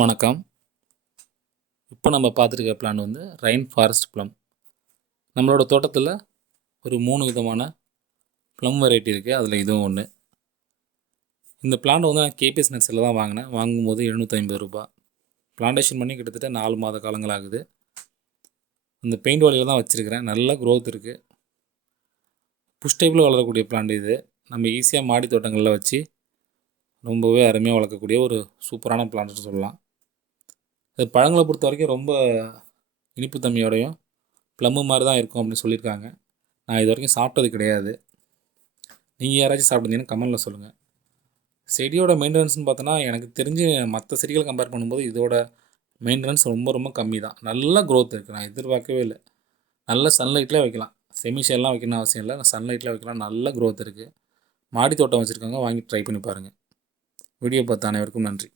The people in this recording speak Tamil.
வணக்கம். இப்போ நம்ம பார்த்துருக்க பிளான்ட் வந்து ரெயின் ஃபாரஸ்ட் ப்ளம். நம்மளோட தோட்டத்தில் ஒரு 3 விதமான ப்ளம் வெரைட்டி இருக்குது. அதில் இதுவும் ஒன்று. இந்த பிளான்ட் வந்து நான் கேபிஎஸ் நர்சரியில் தான் வாங்கினேன். வாங்கும்போது ரூ. 750. பிளான்டேஷன் பண்ணி கிட்டத்தட்ட 4 மாத காலங்கள் ஆகுது. இந்த பெயிண்ட் வாலியில் தான் வச்சுருக்கிறேன். நல்ல க்ரோத் இருக்குது. புஷ் டைப்பில் வளரக்கூடிய பிளான்ட் இது. நம்ம ஈஸியாக மாடி தோட்டங்களில் வச்சு ரொம்பவே அருமையாக வளர்க்கக்கூடிய ஒரு சூப்பரான பிளான்ட்னு சொல்லலாம். அது பழங்களை பொறுத்த வரைக்கும் ரொம்ப இனிப்பு தன்மையோடையும் ப்ளம்மு மாதிரி தான் இருக்கும் அப்படின்னு சொல்லியிருக்காங்க. நான் இது வரைக்கும் சாப்பிட்டது கிடையாது. நீங்கள் யாராச்சும் சாப்பிட்ருந்தீங்கன்னா கமெண்ட்டில் சொல்லுங்கள். செடியோட மெயின்டெனன்ஸ்னு பார்த்தோன்னா எனக்கு தெரிஞ்சு மற்ற செடிகளை கம்பேர் பண்ணும்போது இதோட மெயின்டெனன்ஸ் ரொம்ப ரொம்ப கம்மி தான். நல்ல க்ரோத் இருக்குது. நான் எதிர்பார்க்கவே இல்லை. நல்ல சன்லைட்டில் வைக்கலாம். செமிஷேல்லாம் வைக்கணும்னு அவசியம் இல்லை. சன்லைட்டில் வைக்கலாம். நல்ல க்ரோத் இருக்குது. மாடி தோட்டம் வச்சுருக்கவங்க வாங்கி ட்ரை பண்ணி பாருங்கள். வீடியோ பார்த்த அனைவருக்கும் நன்றி.